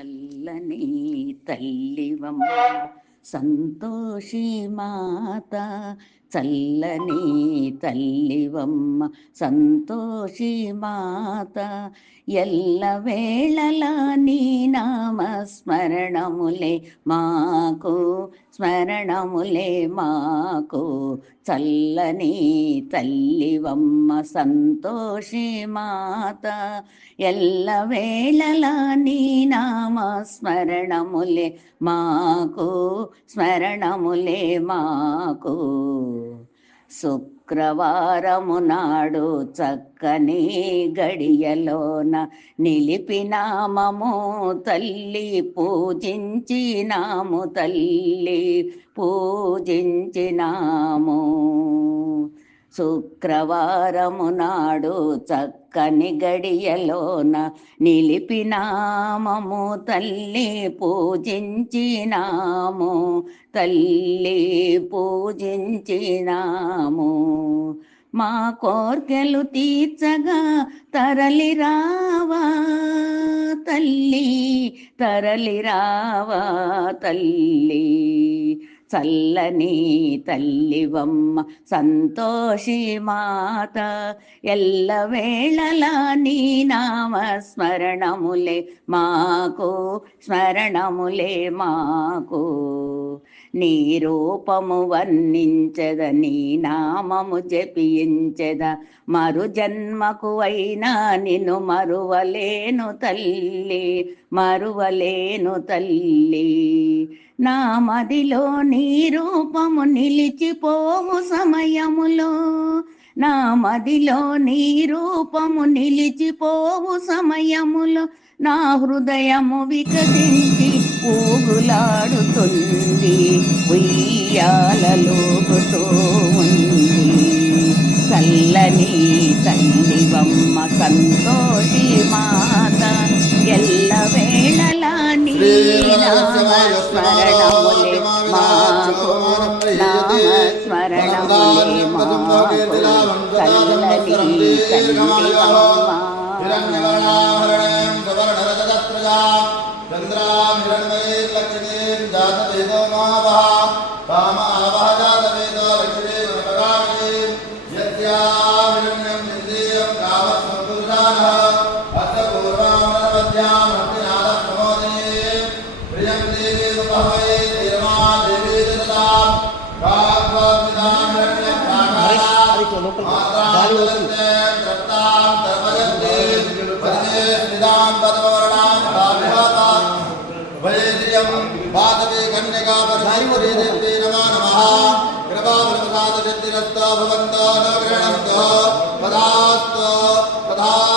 చల్లని తల్లివమ్మ సంతోషి మాత. చల్లని తల్లివమ్మ సంతోషి మాత. ఎల్ల వేళలా నీ నామస్మరణములే మాకు స్మరణములే మాకు చల్లని తల్లివమ్మ సంతోషి మాత. ఎల్ల వేళలా నీ నామ స్మరణములే మాకు స్మరణములే మాకు. శుక్రవారము నాడు చక్కని గడియలోన నిలిపినామము తల్లి పూజించినాము తల్లి పూజించినాము. శుక్రవారము నాడు చక్కని గడియలోన నిలిపినామము. తల్లి పూజించినాము తల్లి పూజించినాము. మా కోర్కెలు తీర్చగా తరలి రావా తల్లి తరలి రావా తల్లి. చల్లని తల్లివమ్మ సంతోషి మాత ఎల్ల నీ నామ స్మరణములే మాకు స్మరణములే మాకు. నీ రూపము వర్ణించద నీ నామము జపించద మరు జన్మకు అయినా నిన్ను మరువలేను తల్లి. మరువలేను తల్లి. నా మదిలో నీ రూపము నిలిచిపోము సమయములో. నా మదిలో నీ రూపము నిలిచిపోవు సమయములో. నా హృదయము వికసించి ఊగులాడుతుంది. ఉయ్యాలలోగుతూ ఉంది. చల్లని తల్లివమ్మ సంతోషి మా हिरण्यवर्णाभरणेन सवर्णरजतस्त्रजां चन्द्रां हिरण्मयैर्लक्ष्मीं जातवेदो मावः कामावः जातवेदो लक्ष्मीं वरपरामीं यस्यां हिरण्यं इन्द्रियं कामस्मपुरुषाणः अथ पूर्वामनवद्यां हस्तिनादप्रमोदिनीं प्रियं देवी भवै देवा देवी ददां प्राप्त्वा विधानं प्राणाः माता कन्यका परमेश्वरी देवी नमो नमः कृपाप्रसाद सिद्धिरस्तो भवन्तो न गृह्णन्तो तदास्तु तदास्तु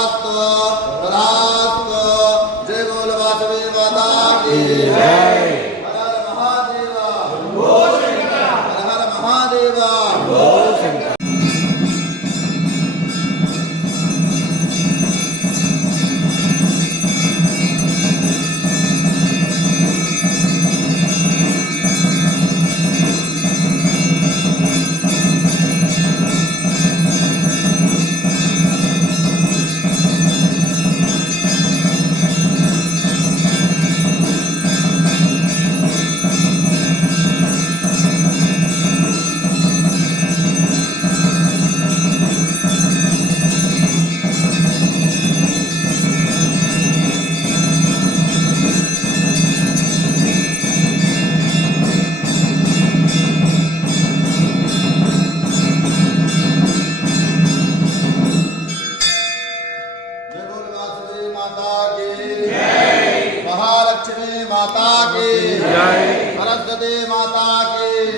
लक्ष्मी माता की। सरस्वती माता की।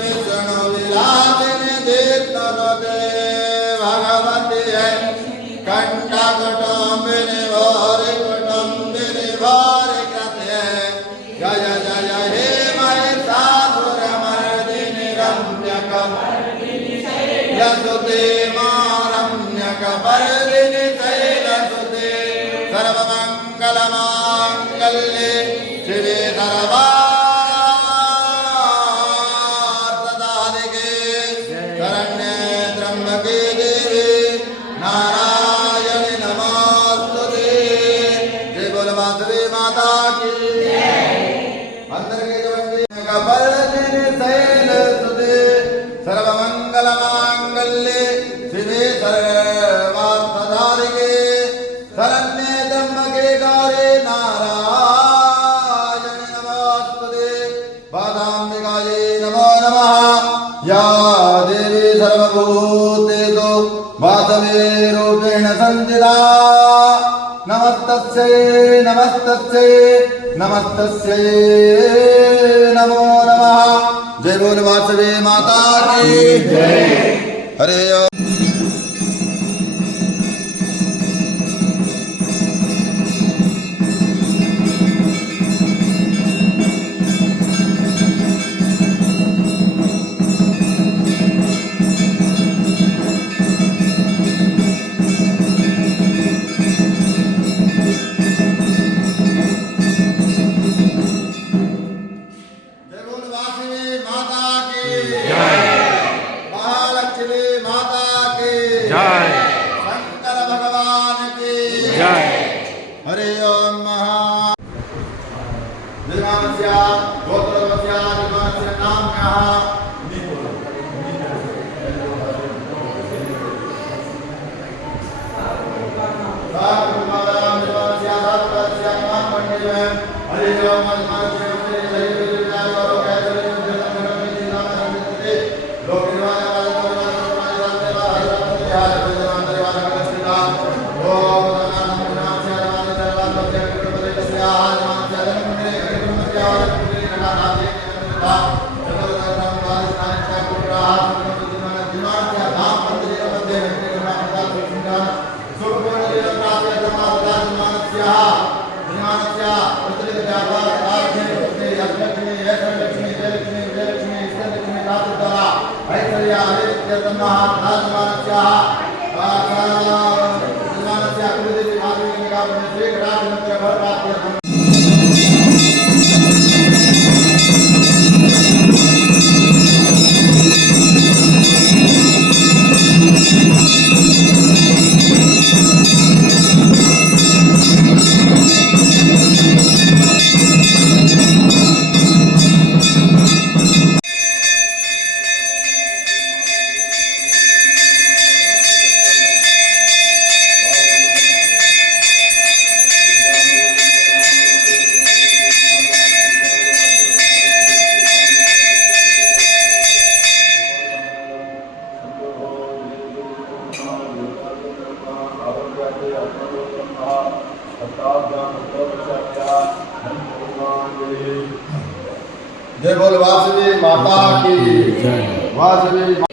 विष्णु है। जय जय हे महिषासुर ಸರ್ವಮಂಗಲ ಮಾಂಗಲ್ಯ ಶಿವೇ ಸರ नमस्तस्यै नमस्तस्यै नमस्तस्यै नमो नमः। जय बोल वासवे माता की। हरे Maha Bhagavata जय जय बोल वासुदेव माता की। वासुदेव